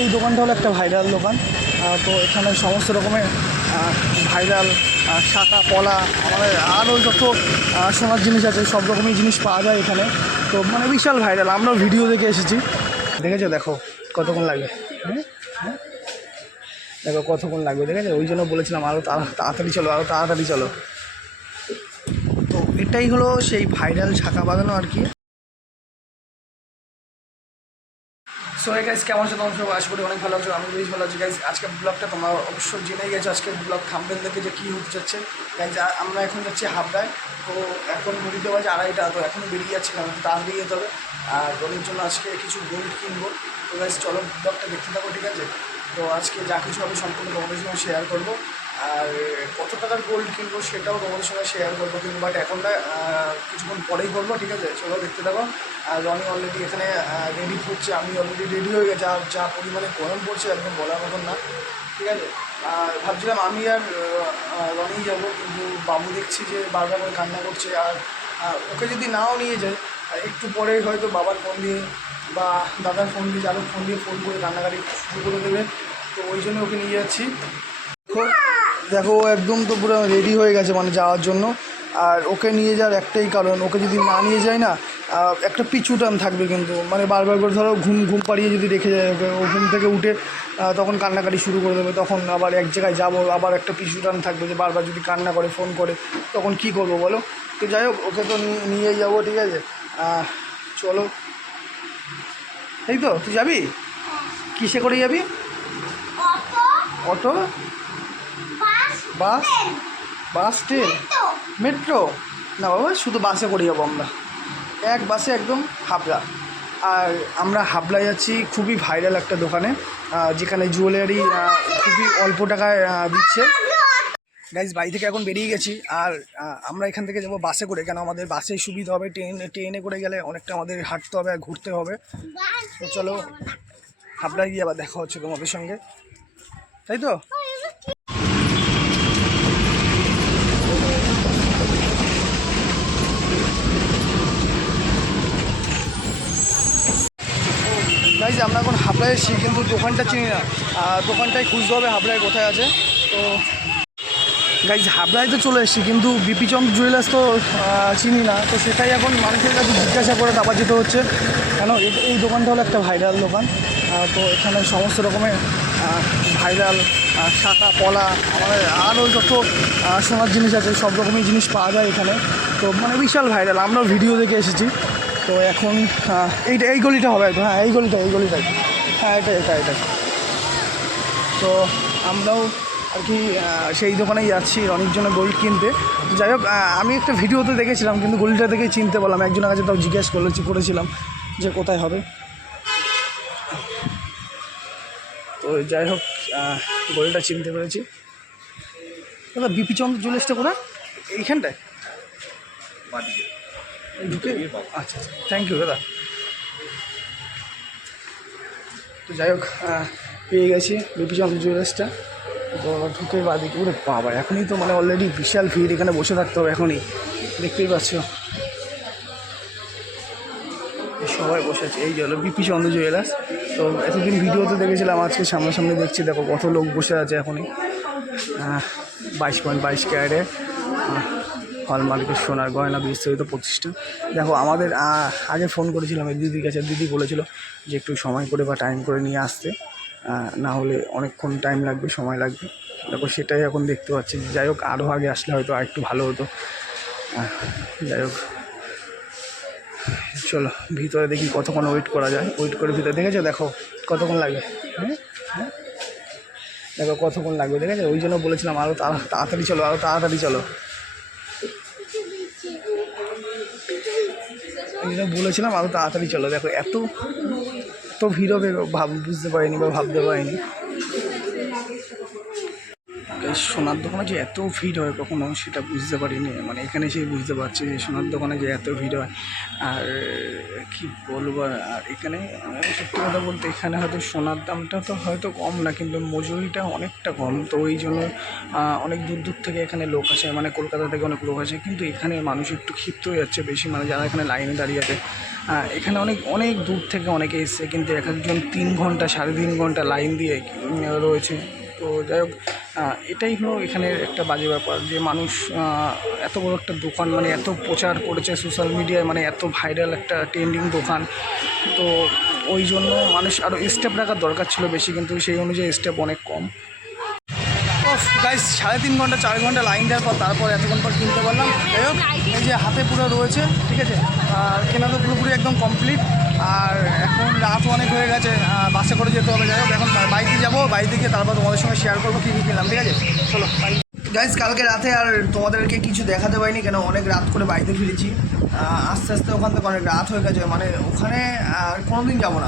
এই দোকানটা হলো একটা ভাইরাল দোকান। তো এখানে সমস্ত রকমের ভাইরাল শাঁখা পলা আমাদের আরও যত সোনার জিনিস আছে সব রকমের জিনিস পাওয়া যায় এখানে। তো মানে বিশাল ভাইরাল, আমরাও ভিডিও দেখে এসেছি। দেখেছো দেখো কতক্ষণ লাগে, হ্যাঁ দেখো কতক্ষণ লাগবে, দেখেছো? ওই জন্য বলেছিলাম আরও তাড়াতাড়ি চলো, আরও তাড়াতাড়ি চলো। তো এটাই হলো সেই ভাইরাল শাঁখা বাগানো আর কি। সো গাইজ কেমন আছে তোমার সব? আশা করি অনেক ভালো আছো, আমি বেশ ভালো আছি গাইজ। আজকের ব্লগটা তোমরা অবশ্যই জেনেই গেছো, আজকের ব্লগ থাম্বনেল দেখে যে কী হতে যাচ্ছে গাইজ। আমরা এখন যাচ্ছি হাবড়ায়। তো এখন ঘড়িতে বাজে 2:30, তো এখনও বেরিয়ে যাচ্ছে, কারণ তাড়াতাড়ি যেতে হবে। আর ওদের জন্য আজকে কিছু গোল্ড কিনবো। তো গাইজ চলো ব্লগটা দেখতে থাকো, ঠিক আছে? তো আজকে যা কিছু হবে সম্পূর্ণ তোমাদের সঙ্গে শেয়ার করবো। আর কত টাকার গোল্ড কিনবো সেটাও তোমাদের সঙ্গে শেয়ার করবো, কিন্তু বাট এখন না, কিছুক্ষণ পরেই করবো, ঠিক আছে? চলো দেখতে থাকো। আর রনি অলরেডি এখানে রেডি হচ্ছে, আমি অলরেডি রেডি হয়ে গেছি। আর যা পরিমাণে গরম পড়ছে একদম বলার মতন না, ঠিক আছে? আর ভাবছিলাম আমি আর রনি যাবো, কিন্তু বাবু দেখছি যে বারবার করে কান্না করছে। আর ওকে যদি নাও নিয়ে যায়, একটু পরে হয়তো বাবার ফোন দিয়ে বা দাদার ফোন দিয়ে যাদের ফোন দিয়ে ফোন করে কান্নাকাটি শুরু করে দেবে। তো ওই জন্য ওকে নিয়ে যাচ্ছি। দেখো একদম তো পুরো রেডি হয়ে গেছে মানে যাওয়ার জন্য। আর ওকে নিয়ে যাওয়ার একটাই কারণ, ওকে যদি না নিয়ে যায় না একটা পিছু টান থাকবে, কিন্তু মানে বারবার করে ধরো ঘুম পাড়িয়ে যদি রেখে যায় ওকে, ও ঘুম থেকে উঠে তখন কান্নাকাটি শুরু করে দেবে। তখন আবার এক জায়গায় যাবো, আবার একটা পিছু টান থাকবে যে বারবার যদি কান্না করে ফোন করে, তখন কি করবো বলো? তো যাই হোক, ওকে তো নিয়ে যাবো, ঠিক আছে? চলো। এই তো তুই যাবি? কিসে করে যাবি? অটো, বাস, বাস, ট্রেন, মেট্রো? না বাবা, শুধু বাসে করে যাবো আমরা, এক বাসে একদম হাবড়া। আর আমরা হাবড়ায় যাচ্ছি খুবই ভাইরাল একটা দোকানে, যেখানে জুয়েলারি খুবই অল্প টাকায় দিচ্ছে। গাইজ বাড়ি থেকে এখন বেরিয়ে গেছি। আর আমরা এখান থেকে যাবো বাসে করে, কেন আমাদের বাসে সুবিধা হবে। ট্রেনে করে গেলে অনেকটা আমাদের হাঁটতে হবে আর ঘুরতে হবে। তো চলো হাবড়ায় গিয়ে আবার দেখা হচ্ছে তোমাদের সঙ্গে, তাই তো? গাইজ আমরা এখন হাবড়ায় এসেছি, কিন্তু দোকানটা চিনি না। দোকানটায় খুঁজতে হবে হাবড়ায় কোথায় আছে। তো গাইজ হাবড়ায় তো চলে এসেছি, কিন্তু বিপিচন্দ্র জুয়েলার্স তো চিনি না। তো সেটাই এখন মানুষের কাছে জিজ্ঞাসা করে তারপর যেতে হচ্ছে, কেন এই দোকানটা হলো একটা ভাইরাল দোকান। তো এখানে সমস্ত রকমের ভাইরাল শাঁখা পলা আমাদের আরও যত সোনার জিনিস আছে সব রকমের জিনিস পাওয়া যায় এখানে। তো মানে বিশাল ভাইরাল, আমরাও ভিডিও দেখে এসেছি। তো এখন এই গলিটা হবে হয়তো, হ্যাঁ এই গলিটাই, হ্যাঁ এটাই। তো আমরাও আর কি সেই দোকানেই যাচ্ছি রনির জন্য গোল্ড কিনতে। যাই হোক, আমি একটা ভিডিওতে দেখেছিলাম, কিন্তু গলিটা দেখেই চিনতে পারলাম। একজনের কাছে তাও জিজ্ঞেস করেছিলাম যে কোথায় হবে। তো যাই হোক, গলিটা চিনতে পেরেছি। দাদা বিপিচন্দ্র জুয়েলার্সটা কোথায়? এইখানটায় ঢুকে? আচ্ছা, থ্যাংক ইউ দাদা। তো যাই হোক, পেয়ে গেছি বিপিচন্দ্র জুয়েলার্সটা। তো ঢুকে বাদিকে, ওরে বাবা এখনই তো মানে অলরেডি বিশাল ভিড়, এখানে বসে থাকতে হবে এখনই, দেখতেই পাচ্ছ সবাই বসে আছে। এই যে হলো বিপিচন্দ্র জুয়েলার্স। তো এতদিন ভিডিওতে দেখেছিলাম, আজকে সামনাসামনি দেখছি, দেখো কত লোক বসে আছে এখনই। 22.22 ক্যারেটে হলমার্কের সোনার গয়না বিস্তারিত প্রতিষ্ঠান। দেখো আমাদের আগে ফোন করেছিলাম এই দিদির কাছে, দিদি বলেছিল যে একটু সময় করে বা টাইম করে নিয়ে আসতে, না হলে অনেকক্ষণ টাইম লাগবে, সময় লাগবে। দেখো সেটাই এখন দেখতে পাচ্ছি। যাই হোক, আরও আগে আসলে হয়তো আর একটু ভালো হতো। যাই হোক, চলো ভিতরে দেখি কতক্ষণ ওয়েট করা যায়। ওয়েট করে ভিতরে দেখেছো দেখো কতক্ষণ লাগবে, হ্যাঁ দেখো কতক্ষণ লাগবে, দেখেছো? ওই জন্য বলেছিলাম আরও তাড়াতাড়ি চলো, আরও তাড়াতাড়ি চলো। এই জন্য বলেছিলাম আরও তাড়াতাড়ি চলো। দেখো এত ভিড় হবে বুঝতে পারিনি বা ভাবতে পারিনি। এই সোনার দোকানে যে এত ভিড় হয় কখনো সেটা বুঝতে পারিনি, মানে এখানে এসে বুঝতে পারছি যে সোনার দোকানে যে এত ভিড় হয়। আর কি বলবো, আর এখানে সত্যি কথা বলতে এখানে হয়তো সোনার দামটা তো হয়তো কম না, কিন্তু মজুরিটা অনেকটা কম। তো ওই জন্য অনেক দূর দূর থেকে এখানে লোক আসে, মানে কলকাতা থেকে অনেক লোক আসে। কিন্তু এখানে মানুষ একটু ক্ষিপ্ত হয়ে যাচ্ছে বেশি, মানে যারা এখানে লাইনে দাঁড়িয়ে আছে এখানে অনেক অনেক দূর থেকে অনেকে এসছে, কিন্তু এক একজন 3 ঘন্টা 3.5 ঘন্টা লাইন দিয়ে রয়েছে। তো যাই হোক, এটাই হলো এখানের একটা বাজে ব্যাপার যে মানুষ এত বড় একটা দোকান, মানে এত প্রচার করেছে সোশ্যাল মিডিয়ায়, মানে এত ভাইরাল একটা ট্রেন্ডিং দোকান। তো ওই জন্য মানুষ আরও স্টেপ রাখার দরকার ছিল বেশি, কিন্তু সেই অনুযায়ী স্টেপ অনেক কম। গাইস 3.5 ঘন্টা 4 ঘন্টা লাইন দেওয়ার পর তারপর এতক্ষণ পর কিনতে পারলাম। যাই হোক, এই যে হাতে পুরো রয়েছে, ঠিক আছে। আর কেনা তো পুরোপুরি একদম কমপ্লিট। আর এখন রাতও অনেক হয়ে গেছে, বাসে করে যেতে হবে। যাই হোক, এখন বাইকে যাবো, বাইকে গিয়ে তারপর তোমাদের সঙ্গে শেয়ার করবো কী কী কিনলাম, ঠিক আছে। চলো বাই। গাইস কালকে রাতে আর তোমাদেরকে কিছু দেখাতে পারিনি, কেন অনেক রাত করে বাড়িতে ফিরেছি। আস্তে আস্তে ওখান থেকে অনেক রাত হয়ে গেছে, মানে ওখানে আর কোনো দিন যাবো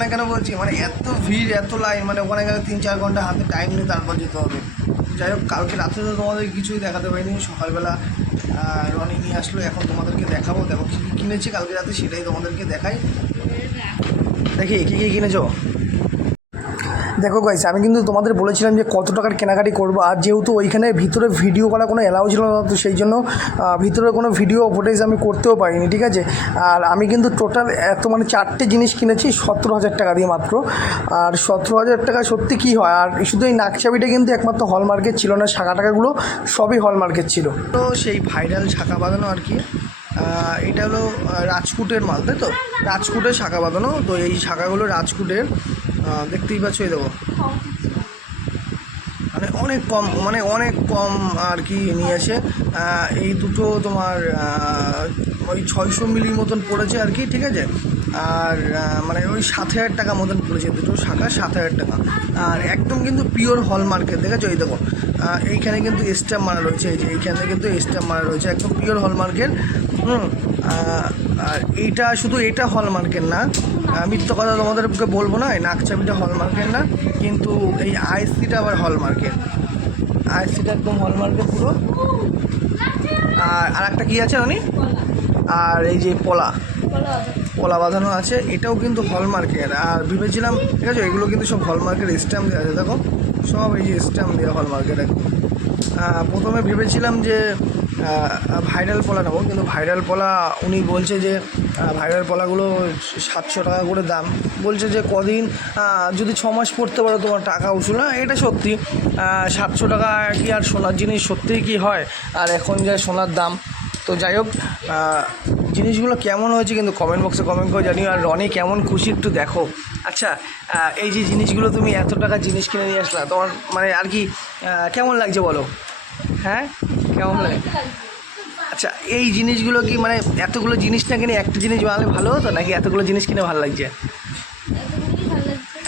না কেন বলছি, মানে এত ভিড় এত লাইন, মানে ওখানে গেলে 3-4 ঘন্টা হাতে টাইম নিয়ে তারপর যেতে হবে। যাই হোক, কালকে রাতে তো তোমাদের কিছুই দেখাতে পারিনি। সকালবেলা রনি নিয়ে আসলো, এখন তোমাদেরকে দেখাবো। দেখো কী কী কিনেছি কালকে রাতে, সেটাই তোমাদেরকে দেখাই। দেখি কী কী কিনেছো। দেখো গাইস, আমি কিন্তু তোমাদের বলেছিলাম যে কত টাকার কেনাকাটি করবো। আর যেহেতু ওইখানে ভিতরে ভিডিও করা কোনো অ্যালাউ ছিল না, তো সেই জন্য ভিতরে কোনো ভিডিও ফুটেজ আমি করতেও পারিনি, ঠিক আছে। আর আমি কিন্তু টোটাল মানে 4টে জিনিস কিনেছি 17,000 টাকা দিয়ে মাত্র। আর 17,000 টাকা সত্যি কী হয়। আর শুধু এই নাকচাবিটা কিন্তু একমাত্র হলমার্কের ছিল না, শাখা টাকাগুলো সবই হলমার্কের ছিল। তো সেই ভাইরাল শাখা বাঁধানো আর কি, এটা হলো রাজকুটের মাল, তাই তো। রাজকুটের শাখা বাঁধানো, তো এই শাখাগুলো রাজকুটের, দেখতেই পাচ্ছ। এই দেবো, মানে অনেক কম আর কি নিয়েছে। এই দুটো তোমার ওই 600 মিলির মতন পড়েছে আর কি, ঠিক আছে। আর মানে ওই 7,000 টাকা মতন পড়েছে দুটো শাখা, 7,000 টাকা। আর একদম কিন্তু পিওর হলমার্কের, দেখেছো। এই দেখো, এইখানে কিন্তু স্ট্যাম্প মারা রয়েছে, এই যে এইখানে কিন্তু স্ট্যাম্প মারা রয়েছে, একদম পিওর হলমার্কের। আর এইটা শুধু এটা হলমার্কের না, মিথ্যা কথা তোমাদেরকে বলবো না, এই নাকচাবিটা হলমার্কের না, কিন্তু এই আইসিটা আবার হলমার্কের। আইসিটা একদম হলমার্কের পুরো। আর একটা কী আছে উনি, আর এই যে পলা বাঁধানো আছে, এটাও কিন্তু হলমার্কের। আর ভেবেছিলাম, ঠিক আছে, এগুলো কিন্তু সব হলমার্কের স্ট্যাম্প দেওয়া আছে, দেখো সব এই যে স্ট্যাম্প দেওয়া হলমার্কের একদম। প্রথমে ভেবেছিলাম যে ভাইরাল পলা নেবো, কিন্তু ভাইরাল পলা উনি বলছে যে ভাইরাল পলাগুলো 700 টাকা করে দাম। বলছে যে কদিন যদি 6 মাস পড়তে পারো তোমার টাকা উসুল। না, এটা সত্যি। 700 টাকা কি আর সোনার জিনিস সত্যিই কি হয়, আর এখন যা সোনার দাম। তো যাই হোক, জিনিসগুলো কেমন হয়েছে কিন্তু কমেন্ট বক্সে কমেন্ট করে জানিও। আর রনি কেমন খুশি একটু দেখো। আচ্ছা, এই যে জিনিসগুলো তুমি এত টাকা জিনিস কিনে নিয়ে আসলা, তোমার মানে আর কি কেমন লাগছে বলো? হ্যাঁ, কেমন লাগে? আচ্ছা, এই জিনিসগুলো কি মানে এতগুলো জিনিস না কিনে একটা জিনিস বানালে ভালো হতো, নাকি এতগুলো জিনিস কিনে ভালো লাগছে?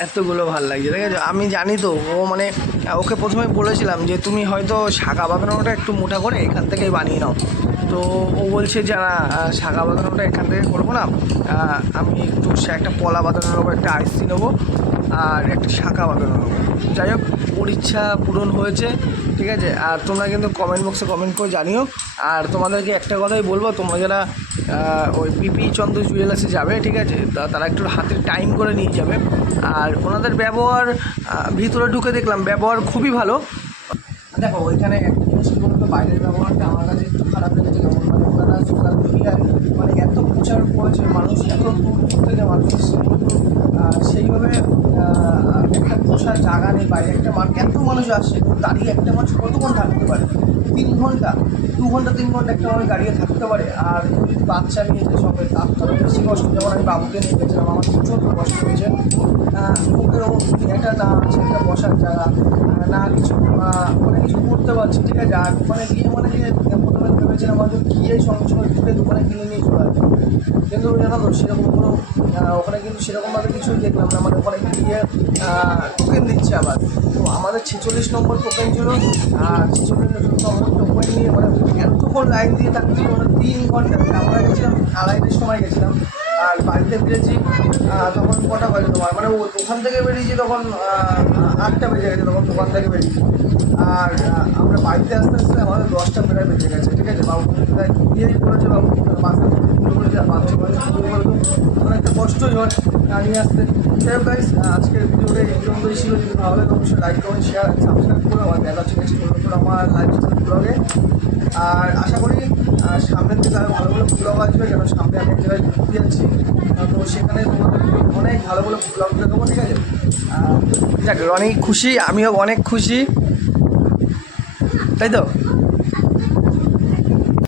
এতগুলো ভালো লাগছে, ঠিক আছে। আমি জানি তো, ও মানে ওকে প্রথমে বলেছিলাম যে তুমি হয়তো শাখা বাঁধানোটা একটু মোটা করে এখান থেকেই বানিয়ে নাও। তো ও বলছে যে না, শাখা বাঁধানোটা এখান থেকে করবো না, আমি একটু একটা পলা বাঁধানো নেবো, একটা আইসি নেবো, আর একটা শাখা বাঁধানো নেবো। যাই হোক, ওর ইচ্ছা পূরণ হয়েছে, ঠিক আছে। আর তোমরা কিন্তু কমেন্ট বক্সে কমেন্ট করে জানিও। আর তোমাদেরকে একটা কথাই বলবো, তোমরা যারা ওই পিপি চন্দ্র জুয়েলার্সে যাবে, ঠিক আছে, তারা একটু হাতে টাইম করে নিয়ে যাবে। আর ওনাদের ব্যবহার, ভিতরে ঢুকে দেখলাম ব্যবহার খুবই ভালো। দেখো, ওইখানে একটা জিনিস কী বলতো, বাইরের ব্যবহারটা আমার কাছে একটু খারাপ লেগেছে। কেমন মানে ওনারা সোশ্যাল মিডিয়ায় মানে এত প্রচার করেছে, মানুষ এত দূর দূর থেকে মানুষ এসছে, কিন্তু সেইভাবে একটা বসার জায়গা নেই বাইরে। একটা এত মানুষ আসছে, দাঁড়িয়ে একটা মানুষ কতক্ষণ থাকতে পারে? 3 ঘন্টা, 2 ঘন্টা 3 ঘন্টা একটা মানুষ দাঁড়িয়ে থাকতে পারে। আর যদি বাচ্চা নিয়ে যে সঙ্গে, তার তো বেশি কষ্ট। যেমন আমি বাবুকে নিয়ে গেছিলাম, আমার প্রচুর কষ্ট হয়েছে। ওদেরও এটা না আছে একটা বসার জায়গা, না কিছু মানে কিছু করতে পারছি, ঠিক আছে। আর ওখানে গিয়ে মানে যে প্রথমে ভেবেছিলাম হয়তো গিয়ে সঙ্গে সঙ্গে ঢুকে দোকানে কিনে নিয়ে চলে আসবে, কিন্তু জানো তো সেরকম কোনো ওখানে কিন্তু সেরকমভাবে কিছুই দেখলাম না। মানে ওখানে গিয়ে টোকেন দিচ্ছে আবার। তো আমাদের 46 নম্বর টোকেন ছিল, আর 46 নম্বর টোকেন নিয়ে মানে এতক্ষণ লাইন দিয়ে থাকতে ছিল, মানে 3 ঘন্টা। আমরা গেছিলাম 2:30টার সময় গেছিলাম, আর বাড়িতে ফিরেছি তখন কটা বাজে তোমার, মানে ও দোকান থেকে বেরিয়েছি তখন 8টা বেজে গেছে তখন দোকান থেকে বেরিয়েছি। আর আমরা বাড়িতে আসতে আসতে আমাদের 10টা প্রায় বেজে গেছে, ঠিক আছে। বাবু দিয়েই পড়েছে, বাবু বাসা করেছে, আর বাচ্চা করে অনেকটা কষ্টই হয় নিয়ে আসতে। যাই হোক গাইস, আজকের ভিডিওটা এই পর্যন্তই ছিল। যদি ভালো লাগে অবশ্যই লাইক কমেন্ট শেয়ার সাবস্ক্রাইব করে আমার দেখা হচ্ছে নেক্সট আমার লাইফস্টাইল ব্লগে। আর আশা করি সামনের দিকে আরও ভালো ভালো ব্লগ আসবে, কেন সামনে আমি এক জায়গায় ঘুরতে যাচ্ছি, তো সেখানে তোমাদের অনেক ভালো ভালো ব্লগ দেখাবো, ঠিক আছে। যাক, অনেক খুশি, আমিও অনেক খুশি, তাই তো।